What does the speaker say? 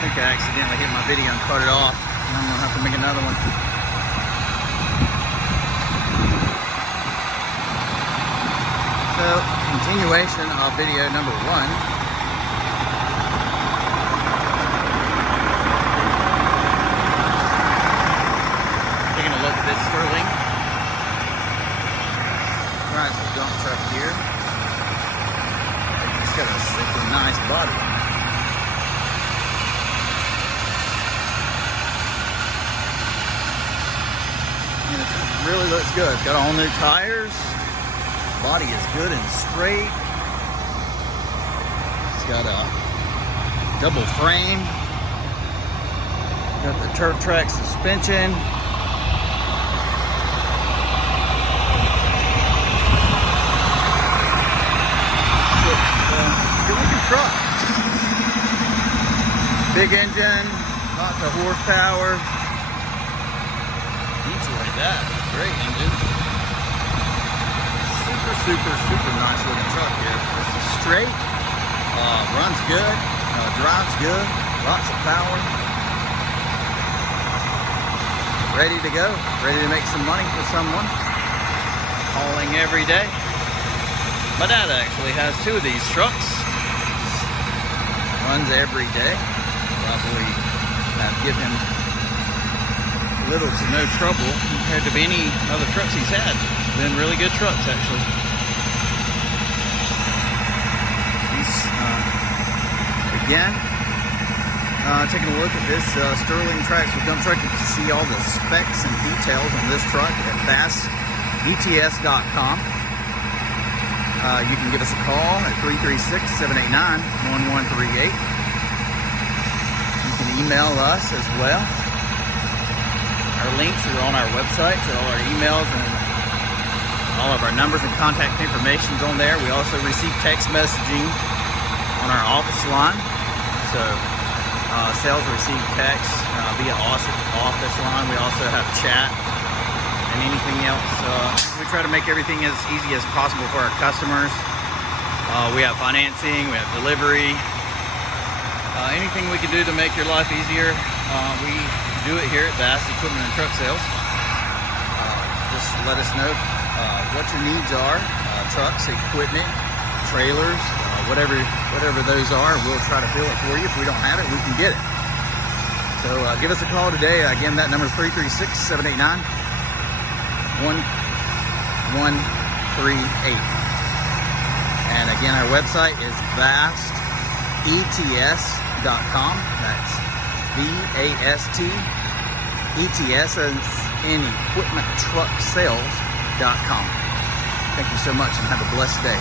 think I accidentally hit my video and cut it off. I'm gonna have to make another one. So, continuation of video number 1. Taking a look at this Sterling Chrysler dump truck here. It's got a super nice body. And it really looks good. It's got all new tires. Body is good and straight. It's got a double frame. Got the Turf Track suspension. Good looking truck. Big engine, lots of horsepower. Enjoy that. Great engine. Super nice looking truck here. This is straight, runs good, drives good, lots of power. Ready to go, ready to make some money for someone. Hauling every day. My dad actually has 2 of these trucks. Runs every day. Probably have given him little to no trouble compared to any other trucks he's had. Been really good trucks, actually. Again, taking a look at this Sterling Tracks dump truck, you can see all the specs and details on this truck at fastets.com. You can give us a call at 336-789-1138. You can email us as well. Our links are on our website, so all our emails and all of our numbers and contact information is on there. We also receive text messaging on our office line. So sales receive text via office line. We also have chat and anything else. We try to make everything as easy as possible for our customers. We have financing, we have delivery. Anything we can do to make your life easier, we do it here at Bass Equipment and Truck Sales. Just let us know what your needs are, trucks, equipment, trailers, whatever those are. We'll try to fill it for you. If we don't have it, we can get it. So give us a call today. Again, that number is 336-789-1138. And again, our website is fastets.com. That's VASTETS in equipmenttrucksales.com. Thank you so much and have a blessed day.